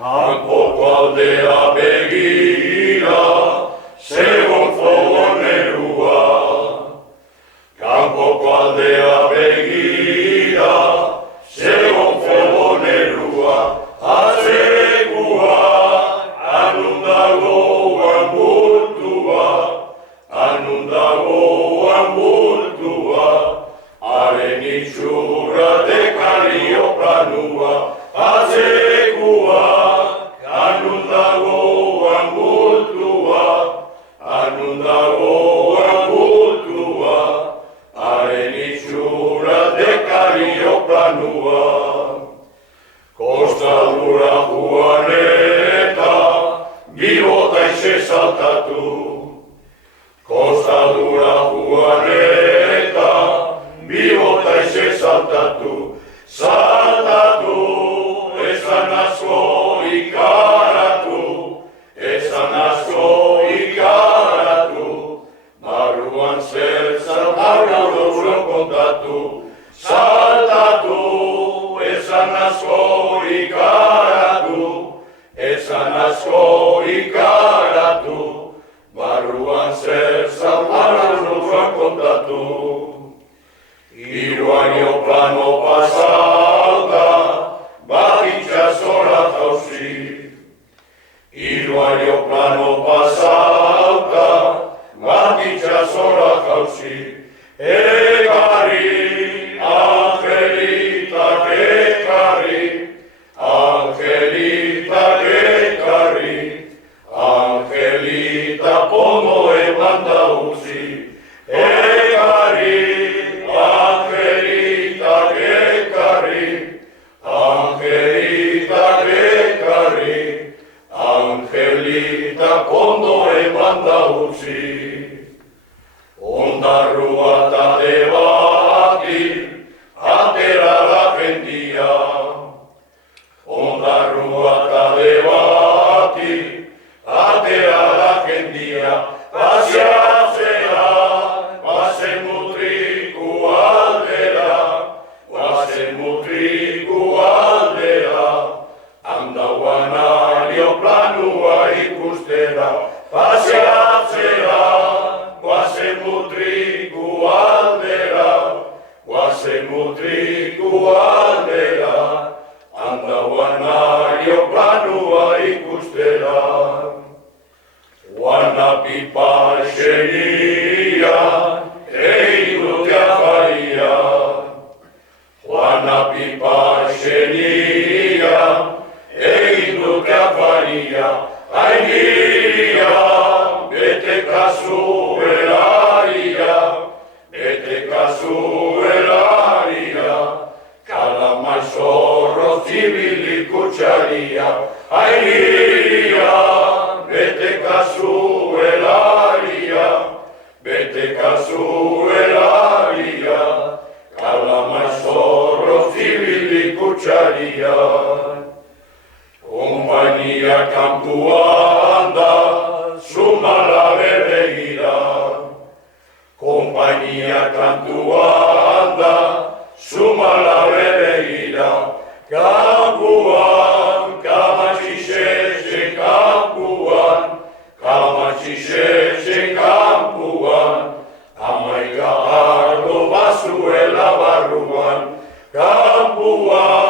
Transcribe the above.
Kanpoko aldea begira, zegoen fogo nerua. Kanpoko aldea begira, zegoen fogo nerua. Azekua, anundagoan bultua, anundagoan bultua. Haren itxura dekario planua. Azekua, anundagoan bultua, anundagoan bultua. Haren itxura dekario planua. Kostaldura joan eta bibota ize saltatu. Kostaldura joan eta bibota ize saltatu. Saltatu, esan asko ikaratu, esan asko ikaratu. Barruan zertzan barruan kontatu. Saltatu, esan asko ikaratu, esan asko ikaratu. Barruan zertzan barruan kontatu. Hiru año plano pasauta, bat itxasora jauzi. Hiru año plano pasauta, bat itxasora jauzi. Ekarri, angelitak ekarri, angelitak ekarri, angelita pomo eman da utzi. Ekarri, angelitak ekarri, angelitak ekarri, angelita pomo eman da utzi. Ondarrua eta debati, atera da jendia. Ondarrua eta debati, atera da jendia. Pasiatzea, bazen mutriku aldera, bazen mutriku aldera. Handauan alio planua ikustera. Pasiatzea, guazen mutriku aldera, guazen mutriku aldera. Handauan alio planua ikustera. Guana pipa xenia, egin dute afaria. Guana pipa xenia, egin dute afaria. Aigiria, bete kasu elaria, bete kasu elaria. Kalamai zorro zibiliko txaria. Aigiria, bete kasu elaria, bete kasu elaria. Kalamai zorro zibiliko txaria. Kompainia kanpuan da, zumala begira. Kompainia kantuan da, zumala begira. Kanpuan, kamatxixetzen kanpuan, kamatxixetzen kanpuan. Amaiga ardo bazuela barruan, kanpuan.